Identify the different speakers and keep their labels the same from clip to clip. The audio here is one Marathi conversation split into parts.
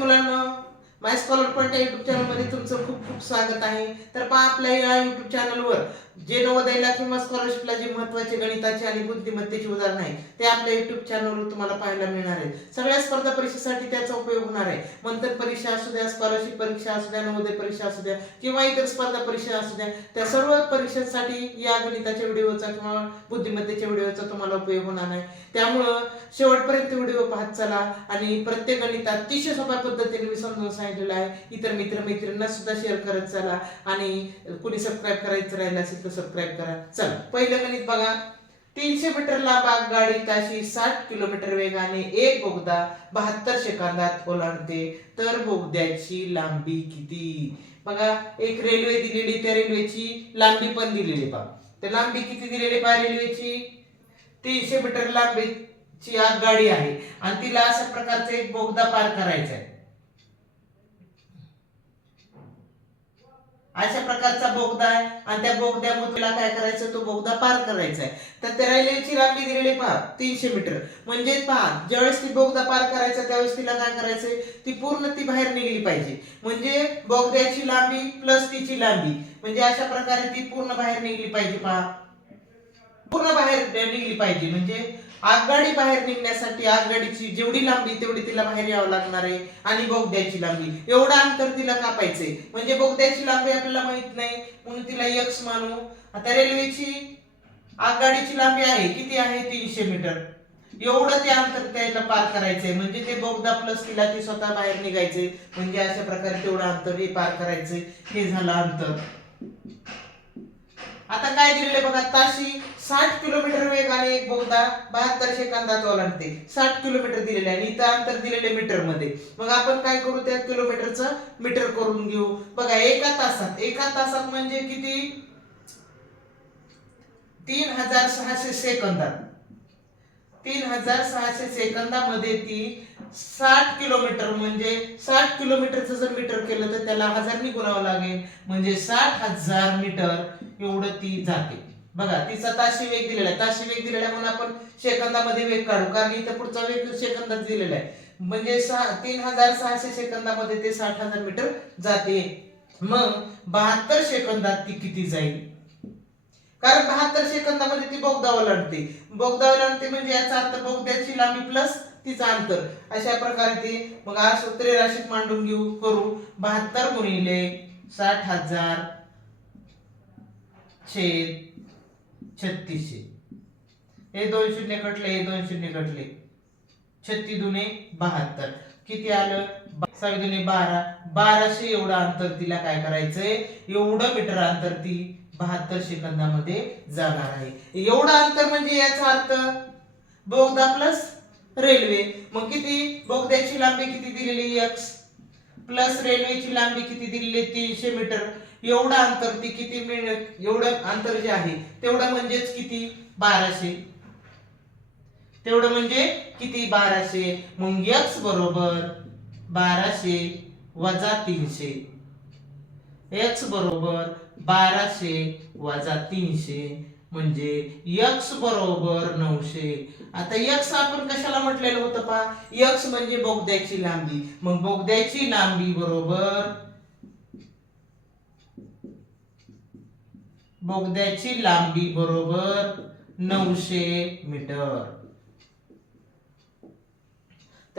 Speaker 1: मुलांना? माय स्कॉलर पॉईंट या युट्यूब चॅनलमध्ये तुमचं खूप खूप स्वागत आहे. तर पहा आपल्या या युट्यूब चॅनलवर जे नवोदयला किंवा स्कॉलरशिपला जे महत्त्वाचे गणिताचे आणि बुद्धिमत्तेचे उदाहरण आहे ते आपल्या युट्यूब चॅनलवर तुम्हाला पाहायला मिळणार आहे सगळ्या स्पर्धा परीक्षेसाठी त्याचा उपयोग होणार आहे. मंथन परीक्षा असू द्या स्कॉलरशिप परीक्षा असू द्या नवोदय परीक्षा असू द्या किंवा इतर स्पर्धा परीक्षा असू द्या त्या सर्व परीक्षांसाठी या गणिताच्या व्हिडिओचा किंवा बुद्धिमत्तेच्या व्हिडिओचा तुम्हाला उपयोग होणार आहे त्यामुळं शेवटपर्यंत व्हिडिओ पाहत चला आणि प्रत्येक गणित अतिशय सोप्या पद्धतीने मी समजून सांगितलेलं आहे. इतर मित्र सुद्धा शेअर करत चला. आणि कुणी सबस्क्राईब करायचं राहिलं असेल तर सबस्क्राईब करा. चला पहिलं गणित बघा. तीनशे मीटरला बाग गाडी ताशी साठ किलोमीटर वेगाने एक बोगदा बहात्तर सेकंदात ओलांडते. तर बोगद्याची लांबी किती? बघा एक रेल्वे दिलेली त्या रेल्वेची लांबी पण दिलेली पहा तर लांबी किती दिलेली पहा रेल्वेची तीनशे मीटर लांबीची आगगाडी आहे. आणि तिला अशा प्रकारचा एक बोगदा पार करायचा आहे अशा प्रकारचा बोगदा आहे. आणि त्या बोगद्यामधला काय करायचं? तो बोगदा पार करायचा आहे. तर त्या रेल्वेची लांबी दिलेली पहा तीनशे मीटर. म्हणजे पहा ज्यावेळेस ती बोगदा पार करायचा त्यावेळेस तिला काय करायचंय? ती पूर्ण ती बाहेर निघली पाहिजे. म्हणजे बोगद्याची लांबी प्लस तिची लांबी. म्हणजे अशा प्रकारे ती पूर्ण बाहेर निघली पाहिजे पहा. पूर्ण बाहेर निघली पाहिजे. म्हणजे आगगाडी बाहेर निघण्यासाठी आगगाडीची जेवढी लांबी तेवढी तिला बाहेर यावं लागणार आहे आणि बोगद्याची लांबी. एवढं अंतर तिला कापायचंय. म्हणजे बोगद्याची लांबी आपल्याला माहीत नाही म्हणून तिला यक्ष मानू. आता रेल्वेची आगगाडीची लांबी आहे किती आहे? तीनशे मीटर. एवढं ते अंतर त्याला पार करायचंय. म्हणजे ते बोगदा प्लस तिला ती स्वतः बाहेर निघायचे म्हणजे अशा प्रकारे तेवढं अंतर हे पार करायचंय. हे झालं अंतर. आता काय दिलेलं बघा? ताशी साठ किलोमीटर वेगाने एक बहुधा बहात्तर सेकंदात ओलांडते साठ किलोमीटर दिलेले आहे आणि इथं अंतर दिलेले मीटरमध्ये मग आपण काय करू त्या किलोमीटरचं? मीटर करून घेऊ. बघा एका तासात एका तासात म्हणजे किती? तीन हजार सहाशे सेकंदात. तीन हजार सहाशे सेकंदामध्ये ती साठ किलोमीटर म्हणजे साठ किलोमीटरचं जर मीटर केलं तर त्याला हजारनी गुणावं लागेल. म्हणजे साठ हजार मीटर एवढं ती जाते. बघा तिचा ताशी वेग दिलेला आहे. ताशी वेग दिलेला म्हणून आपण सेकंदामध्ये वेग काढू. कारण इथं पुढचा वेग सेकंदात दिलेला आहे. म्हणजे सहा तीन हजार सहाशे सेकंदामध्ये ते साठ हजार मीटर जाते. मग बहात्तर सेकंदात ती किती जाईल? कारण बहात्तर सेकंदामध्ये ती बोगदा ओलांडते बोगदा ओलांडते म्हणजे याचा अर्थ बोगद्याची लांबी प्लस तिचं अंतर. अशा प्रकारे ते मग आज सूत्रे राशीत मांडून घेऊ करू. बहात्तर गुणिले साठ हजार छेद छत्तीसशे. हे दोन शून्य कटले हे दोन शून्य कटले. छत्तीस दुने बहात्तर. किती आलं? सहावी दुने बारा. बाराशे एवढं अंतर तिला काय करायचंय? एवढं मीटर अंतर ती बहात्तर सेकंदामध्ये जाणार आहे. एवढं अंतर म्हणजे याचा अर्थ बोगदा प्लस रेल्वे. मग किती? बोगद्याची लांबी किती दिलेली? एक्स प्लस रेल्वेची लांबी किती दिलेली? तीनशे मीटर. एवढं अंतर ती किती मिळत एवढं अंतर जे आहे तेवढं म्हणजेच किती? बाराशे. तेवढं म्हणजे किती? बाराशे. मग एक्स बरोबर बाराशे वजा तीनशे. एक्स बरोबर बाराशे वजा तीनशे म्हणजे यक्स बरोबर नऊशे. आता यक्स आपण कशाला म्हटलेलं होतं पा यक्स म्हणजे बोगद्याची लांबी. मग बोगद्याची लांबी बरोबर बोगद्याची लांबी बरोबर नऊशे मीटर.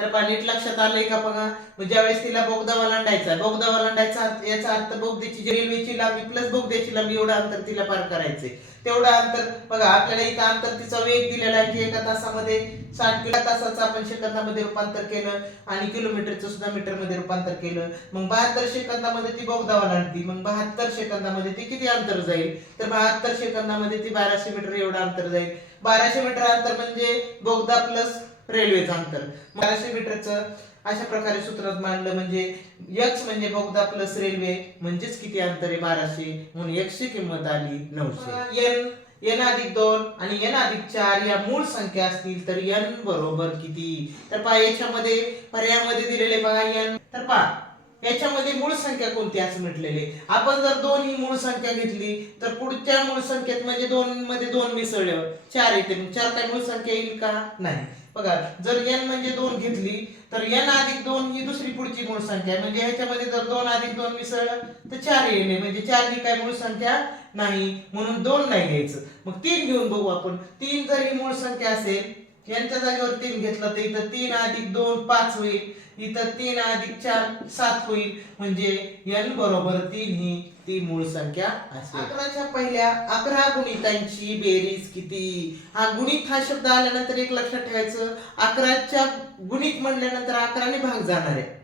Speaker 1: तर पहा नीट लक्षात आलंय का बघा? ज्यावेळेस तिला बोगदा वलांडायचा बोगदा वलांडायचा याचा अर्थ बोगद्याची जी रेल्वेची लांबी प्लस बोगद्याची लांबी एवढं अंतर तिला पार करायचंय. तेवढं अंतर बघा आपल्याला इथं अंतर तिचा वेग दिलेला आहे की एका तासामध्ये साठ किलो तासाचं आपण सेकंदामध्ये रूपांतर केलं आणि किलोमीटरचं सुद्धा मीटरमध्ये रूपांतर केलं. मग बहात्तर सेकंदामध्ये ती बोगदा वलांडती मग बहात्तर सेकंदामध्ये ती किती अंतर जाईल? तर बहात्तर सेकंदामध्ये ती बाराशे मीटर एवढं अंतर जाईल. बाराशे मीटर अंतर म्हणजे बोगदा प्लस रेल्वेचं अंतर. बाराशे मीटरचं अशा प्रकारे सूत्रात मांडलं म्हणजे यक्स म्हणजे बोगदा प्लस रेल्वे म्हणजेच किती अंतर आहे? बाराशे. म्हणून एकशे किंमत आली नऊशे. एन एन अधिक दोन आणि एन अधिक चार या मूळ संख्या असतील तर एन बरोबर किती? तर पहा याच्यामध्ये पर्यायामध्ये दिलेले बघा एन तर पहा याच्यामध्ये मूळ संख्या कोणती असं म्हटलेले? आपण जर दोन ही मूळ संख्या घेतली तर पुढच्या मूळ संख्येत म्हणजे दोन मध्ये दोन मिसळल्यावर चार येते. चार काय मूळ संख्या येईल का? नाही. बघा जर एन म्हणजे दोन घेतली तर एन अधिक दोन ही दुसरी पुढची मूळ संख्या म्हणजे ह्याच्यामध्ये जर दोन अधिक दोन मिसळलं तर चार येणे म्हणजे चार ही काय मूळ संख्या नाही. म्हणून दोन नाही घ्यायचं. मग तीन घेऊन बघू आपण. तीन जर ही मूळ संख्या असेल यांच्या जागेवर तीन घेतलं तर इथं तीन अधिक दोन पाच होईल. इथं तीन अधिक चार सात होईल. म्हणजे एन बरोबर तीन ही ती मूळ संख्या असेल. अकराच्या पहिल्या अकरा गुणितांची बेरीज किती? हा गुणित हा शब्द आल्यानंतर एक लक्षात ठेवायचं. अकराच्या गुणित म्हणल्यानंतर अकराने भाग जाणार आहे.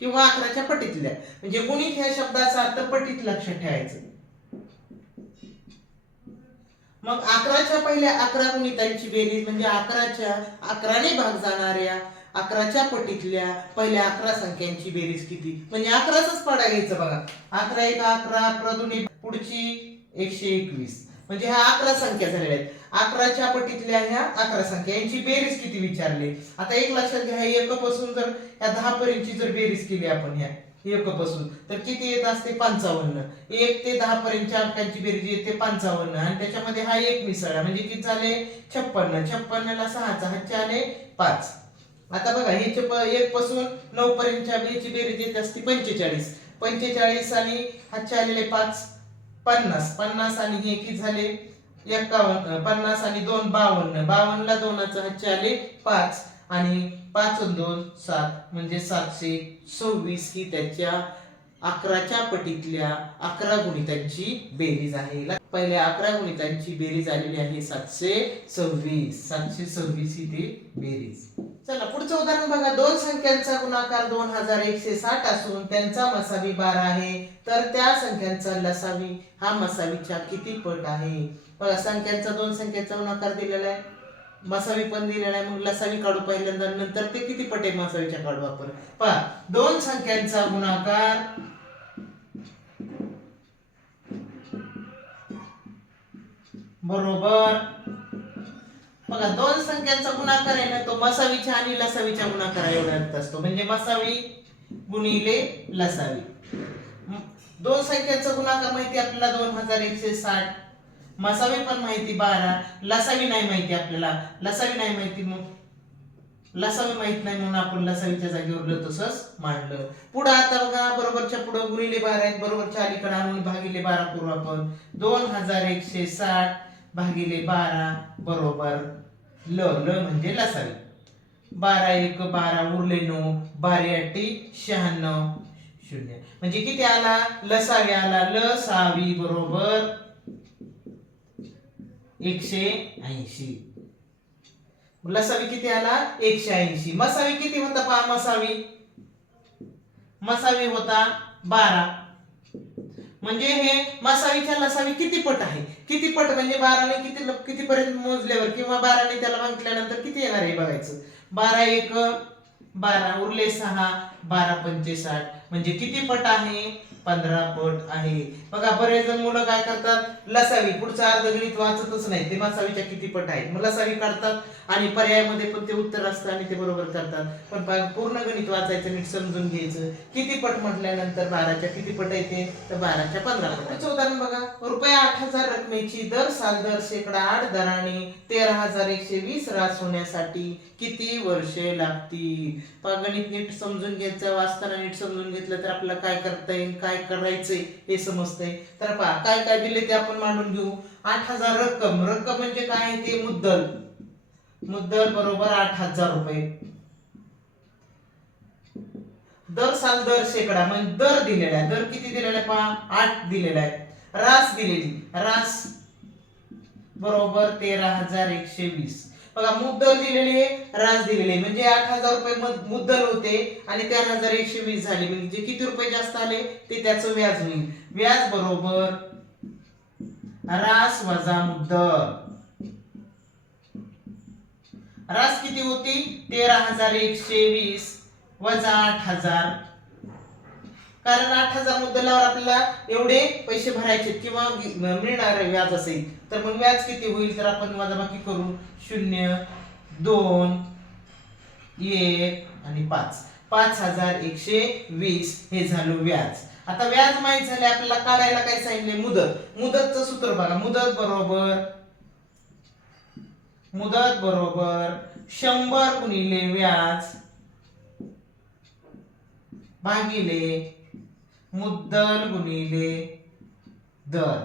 Speaker 1: किंवा अकराच्या पटीतल्या. म्हणजे गुणित ह्या शब्दाचा अर्थ पटीत लक्षात ठेवायचं. मग अकराच्या पहिल्या अकरा गुणितांची बेरीज म्हणजे अकराच्या अकराने भाग जाणाऱ्या अकराच्या पटीतल्या पहिल्या अकरा संख्यांची बेरीज किती? म्हणजे अकराचाच पाडा घ्यायचा बघा. अकरा एक अकरा अकरा दोन पुढची एकशे एकवीस. म्हणजे ह्या अकरा संख्या झालेल्या आहेत. अकराच्या पटीतल्या ह्या अकरा संख्या. यांची बेरीज किती विचारले? आता एक लक्षात घ्या एकपासून जर ह्या दहा पर्यंतची जर बेरीज केली आपण ह्या एकपासून तर किती येत असते? पंचावन्न. एक ते दहा पर्यंतच्या अंकांची बेरीज येते पंचावन्न. आणि त्याच्यामध्ये हा एक मिसळा. म्हणजे किती झाले? छप्पन्न. छप्पन्नला सहाचा. हातचे आले पाच. आता बघा ह्याचे एक पासून नऊ पर्यंतच्या बेची बेरीज येत असते पंचेचाळीस. पंचेचाळीस आणि हातचे आलेले पाच पन्नास. पन्नास आणि हे किती झाले? एकावन्न. पन्नास आणि दोन बावन्न. बावन्नला दोनाचं हातचे आले पाच. आणि पाच दोन सात. म्हणजे सातशे सव्वीस ही त्याच्या अकराच्या पटीतल्या अकरा गुणितांची बेरीज आहे. पहिल्या अकरा गुणितांची बेरीज आलेली आहे सातशे सव्वीस. सातशे सव्वीस ही ती बेरीज. चला पुढचं उदाहरण बघा. दोन संख्यांचा गुणाकार दोन हजार एकशे साठ असून त्यांचा मसावी बारा आहे. तर त्या संख्यांचा लसावी हा मसावीच्या किती पट आहे? बघा संख्यांचा दोन संख्यांचा गुणाकार दिलेला आहे. मसावी पण दिलेला आहे. मग लसावी काढू पहिल्यांदा नंतर ते किती पट आहे मसावीच्या काढू आपण? पहा दोन संख्यांचा गुणाकार बरोबर बघा दोन संख्यांचा गुणाकार आहे ना तो मसावीच्या आणि लसावीच्या गुणाकार अर्थ असतो. म्हणजे मसावी गुणिले लसावी. दोन संख्यांचा गुणाकार माहिती आपल्याला दोन हजार एकशे साठ. मसावी पण माहिती बारा. लसावी नाही माहिती आपल्याला. लसावी नाही माहिती मग लसावी माहीत नाही म्हणून आपण लसावीच्या जागेवर तसंच मांडलं. पुढं आता बघा बरोबरच्या पुढं गुणिले बारा आहेत. बरोबरच्या अलीकडे आणून भागिले बारा करू आपण. दोन हजार एकशे साठ. भागिले बारा बरोबर ल ल म्हणजे लसावी बारा एक बारा उरले नऊ बारा अट्टी शहाण्णव शून्य. म्हणजे किती आला? लसावी आला. लसावी बरोबर एकशे ऐंशी. लसावी किती आला? एकशे ऐंशी. मसावी किती होता पहा मसावी. मसावी होता बारा. म्हणजे हे मसावीच्या लसावी किती पट आहे? किती पट म्हणजे बाराने किती किती पर्यंत मोजल्यावर किंवा बाराने त्याला मागितल्यानंतर किती येणार आहे बघायचं? बारा एक बारा उरले सहा बारा पंचे साठ म्हणजे किती पट आहे? पंधरा पट आहे. बघा बरेच जण मुलं काय करतात? लसावी. पुढचा अर्ध गणित वाचतच नाही. ते मासावीच्या किती पट आहे मग लसावी काढतात आणि पर्यायामध्ये पण ते उत्तर असतं आणि ते बरोबर करतात. पण पूर्ण गणित वाचायचं नीट समजून घ्यायचं. किती पट म्हटल्यानंतर बाराच्या किती पट येते? तर बाराच्या पंधरा पटाचं उदाहरण बघा. रुपये आठ हजार रकमेची दर साल दर शेकडा आठ दराने तेरा हजार एकशे वीस रास होण्यासाठी किती वर्षे लागतील? गणित नीट समजून घ्यायचं वाचताना नीट समजून घेतलं तर आपल्याला काय करता येईल काय करायचंय हे समजतंय. तर पहा काय काय दिले ते आपण मांडून घेऊ. आठ हजार रक्कम. रक्कम म्हणजे काय आहे ते? मुद्दल. मुद्दल बरोबर आठ हजार रुपये. दर साल दर शेकडा म्हणजे दर दिलेला आहे. दर किती दिलेला आहे पहा? आठ दिलेला आहे. रास दिलेली. रास बरोबर तेरा हजार एकशे वीस. बघा मुद्दल दिलेली आहे रास दिलेली आहे. म्हणजे आठ हजार रुपये मुद्दल होते आणि तेरा हजार एकशे वीस झाले. म्हणजे किती रुपये जास्त आले ते त्याचं व्याज होईल. व्याज बरोबर रास वजा मुद्दल. रास किती होती? तेरा हजार एकशे वीस वजा आठ हजार कारण आठ हजार मुद्दलावर आपल्याला एवढे पैसे भरायचे किंवा मिळणार व्याज असेल. तर मग व्याज किती होईल? तर आपण वजाबाकी करू. शून्य दोन एक आणि पाच. पाच हजार एकशे वीस हे झालं व्याज. आता व्याज माहीत झाले आपल्याला काढायला काय सांगितले मुदत. मुदतचं सूत्र बघा. मुदत बरोबर मुदत बरोबर शंभर गुणिले व्याज भागिले मुद्दल गुणिले दर.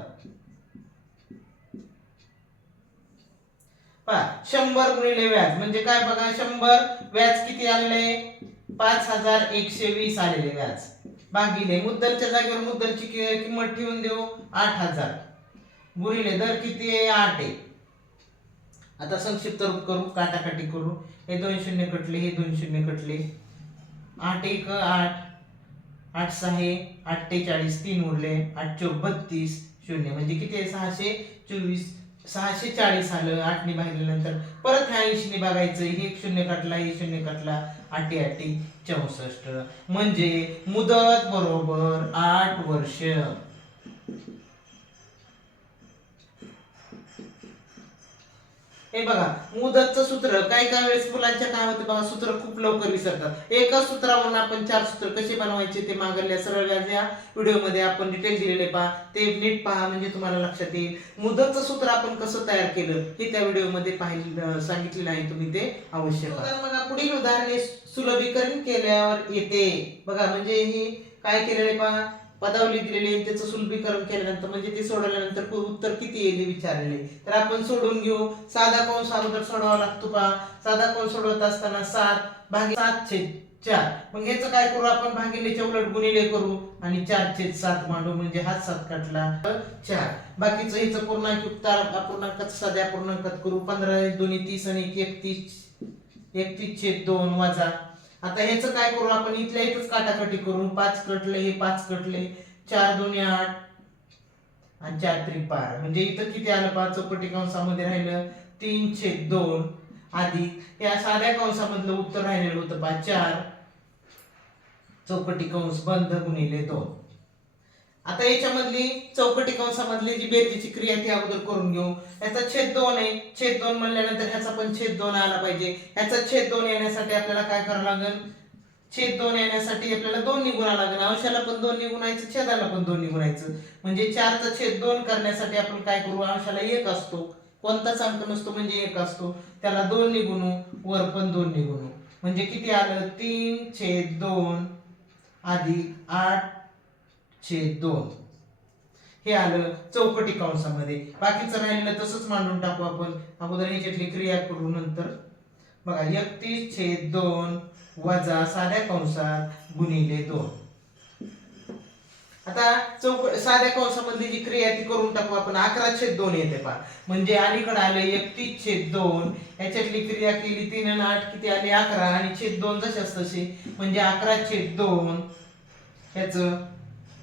Speaker 1: पहा शंभर गुणिले व्याज म्हणजे काय बघा शंभर व्याज किती आलेले? पाच हजार एकशे वीस आलेले व्याज. भागिले मुद्दलच्या जागेवर मुद्दलची किंमत ठेवून देऊ आठ हजार. गुणिले दर किती आहे? आठ आहे. आता संक्षिप्त रूप करू काटाकाटी करू. हे दोन शून्य कटले हे दोन शून्य कटले. आठ एक आठ. आठ सहा अठ्ठेचाळीस तीन उरले आठ चौक बत्तीस शून्य. म्हणजे किती आहे? सहाशे चोवीस सहाशे चाळीस आलं आठने भागल्यानंतर परत ह्या ऐंशीने बघायचं हे एक शून्य काटला हे शून्य काटला आठी आठी चौसष्ट. म्हणजे मुदत बरोबर आठ वर्ष. हे बघा मुदतचं सूत्र काही काही वेळेस मुलांच्या काय होते बघा सूत्र खूप लवकर विसरतात. एकाच सूत्रावरून आपण चार सूत्र कसे बनवायचे ते मागल्या सरळ व्याज या व्हिडिओमध्ये आपण डिटेल दिलेले पहा. ते नीट पहा म्हणजे तुम्हाला लक्षात येईल. मुदतचं सूत्र आपण कसं तयार केलं हे त्या व्हिडिओमध्ये पाहिलं सांगितलेलं आहे. तुम्ही ते अवश्य बघा पुढील उदाहरणे सुलभीकरण केल्यावर येते. बघा म्हणजे ही काय केलेले पहा? पदावली दिलेली आहे त्याचं सुलभीकरण केल्यानंतर म्हणजे ते सोडवल्यानंतर उत्तर किती येईल विचारले. विचारलेले तर आपण सोडून घेऊ. साधा कंस अगोदर सोडवावा लागतो पहा. साधा कंस सोडवत असताना सात भागी सात छेद चार. मग ह्याचं काय करू आपण? भागिलेच्या उलट गुणिले करू आणि चार छेद सात मांडू म्हणजे हात सात काटला चार. बाकीचं हिचं पूर्णांक युक्त अपूर्णांकात साध्या पूर्णांकात करू. पंधरा दोन्ही तीस आणि एकतीस एकतीस छेद दोन वजा आता ह्याचं काय करू? आपण इथल्या इथंच काटाकाटी करू. पाच कटले हे पाच कटले. चार दोन्ही आठ. आणि चार त्रिक बारा म्हणजे इथं किती आलं? पाच चौपटी कंसामध्ये राहिलं तीन छेद दोन. आधी या साध्या कंसामधलं उत्तर राहिलेलं होतं पाच चार. चौकटी कंस बंद गुणिले दोन. आता याच्यामधली चौकटी कंसामधली जी बेरजेची क्रिया ती अगोदर करून घेऊ. याचा छेद दोन आहे. छेद दोन म्हणल्यानंतर ह्याचा पण छेद दोन आला पाहिजे. ह्याचा छेद दोन येण्यासाठी आपल्याला काय करावं लागेल? छेद दोन येण्यासाठी आपल्याला दोन निघून लागेल. अंशाला पण दोन निगुणायचं छेदाला पण दोन निगुणायचं म्हणजे चारचा छेद दोन करण्यासाठी आपण काय करू? अंशाला एक असतो. कोणताच अंक नसतो म्हणजे एक असतो. त्याला दोन निघून वर पण दोन निघून. म्हणजे किती आलं? तीन छेद दोन आधी आठ छेद दोन. हे आलं चौकटी कंसामध्ये. बाकीचं राहिलेलं तसंच मांडून टाकू आपण. अगोदर ह्याच्यातली क्रिया करू नंतर. बघा एकतीस छेद दोन वजा साध्या कंसात गुणिले दोन. आता चौक साध्या कंसामधली जी क्रिया ती करून टाकू आपण. अकरा छेद दोन येते पहा. म्हणजे अलीकडे आलं एकतीस छेद दोन. याच्यातली क्रिया केली तीन आणि आठ किती आली? अकरा. आणि छेद दोन जशाच तसे म्हणजे अकरा छेद दोन. ह्याचं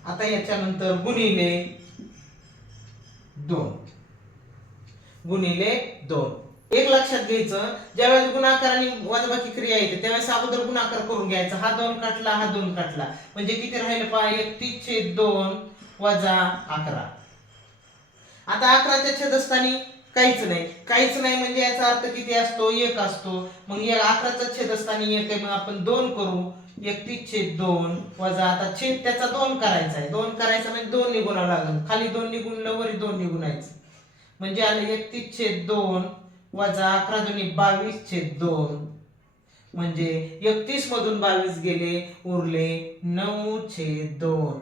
Speaker 1: आता याच्यानंतर गुणिले दोन. गुणिले दोन. एक लक्षात घ्यायचं ज्यावेळेस गुणाकार आणि वजाबाकी क्रिया येते त्यावेळेस अगोदर गुणाकार करून घ्यायचा. हा दोन काटला हा दोन काटला. म्हणजे किती राहिलं पहा? एकतीस छेद दोन वजा अकरा. आता अकराच्या छेदस्थानी काहीच नाही. काहीच नाही म्हणजे याचा अर्थ किती असतो? एक असतो. मग या अकराचा छेदस्थानी एक आहे. मग आपण दोन करू. एकतीस छेद दोन वजा आता छेद त्याचा दोन करायचा आहे. दोन करायचा म्हणजे दोन निघून लागल खाली दोन निघून वरी दोन निघूनायचं म्हणजे आलं एकतीस छेद दोन वजा अकरा दोन्ही बावीस छेद दोन. म्हणजे एकतीस मधून बावीस गेले उरले नऊ छेद दोन.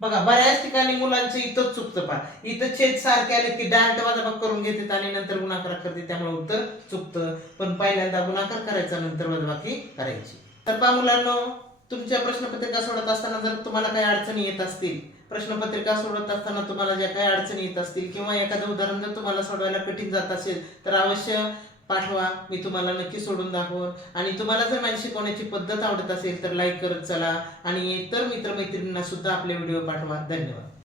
Speaker 1: बघा बऱ्याच ठिकाणी मुलांचं इथंच चुकतं पा इथं छेद सारखे आले की डायरेक्ट वजाबाग करून घेतात आणि नंतर गुणाकार करते. त्यामुळे उत्तर चुकतं. पण पहिल्यांदा गुणाकार करायचा नंतर वजाबाकी करायची. तर पहा मुलांनो तुमच्या प्रश्नपत्रिका सोडत असताना जर तुम्हाला काही अडचणी येत असतील प्रश्नपत्रिका सोडत असताना तुम्हाला ज्या काही अडचणी येत असतील किंवा एखादं उदाहरण जर तुम्हाला सोडवायला कठीण जात असेल तर अवश्य पाठवा. मी तुम्हाला नक्की सोडून दाखवून. आणि तुम्हाला जर माझी शिकवण्याची पद्धत आवडत असेल तर लाईक करत चला. आणि इतर मित्रमैत्रिणींना सुद्धा आपले व्हिडिओ पाठवा. धन्यवाद.